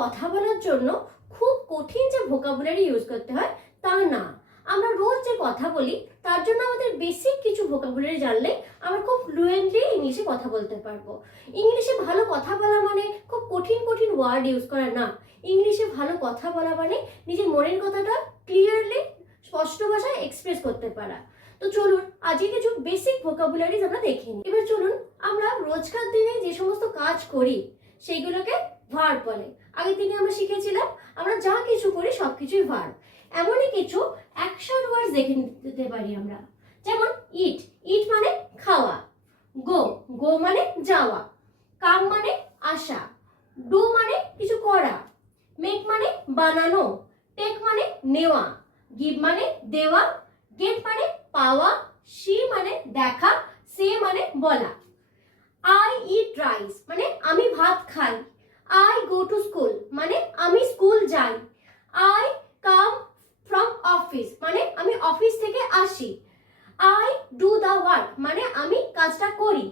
কথা বলার জন্য খুব কঠিন যে ভোকাবুলারি ইউজ করতে হয় তা না। আমরা রোজ যে কথা বলি তার জন্য আমাদের বেসিক কিছু ভোকাবুলারি জানলে আমরা খুব ফ্লুয়েন্টলি ইংলিশে কথা বলতে পারবো। ইংলিশে ভালো কথা বলা মানে খুব কঠিন কঠিন ওয়ার্ড ইউজ করা না। ইংলিশে ভালো কথা বলা মানে নিজের মনের কথাটা ক্লিয়ারলি স্পষ্ট ভাষায় এক্সপ্রেস করতে পারা। তো চলুন আজকে কিছু বেসিক ভোকাবুলারিজ আমরা দেখে নিই। এবার চলুন আমরা রোজকার দিনে যে সমস্ত কাজ করি সেইগুলোকে ভার্ব বলে। আগের দিনে আমরা শিখেছিলাম আমরা যা কিছু করি সবকিছুই ভার্ব। এমনই কিছু অ্যাকশন ওয়ার্ডস দেখে নিতে পারি আমরা, যেমন ইট, ইট মানে খাওয়া। গো, গো মানে যাওয়া। কাম মানে আসা। ডু মানে কিছু করা। মেক মানে বানানো। টেক মানে নেওয়া। গিভ মানে দেওয়া। গেট মানে পাওয়া। সি মানে দেখা। সে মানে বলা। আই ইট রাইস মানে আমি ভাত খাই। আই গো টু স্কুল মানে আমি স্কুল যাই। আই কাম ফ্রম অফিস মানে আমি অফিস থেকে আসি। আই ডু দ্য ওয়ার্ক মানে আমি কাজটা করি।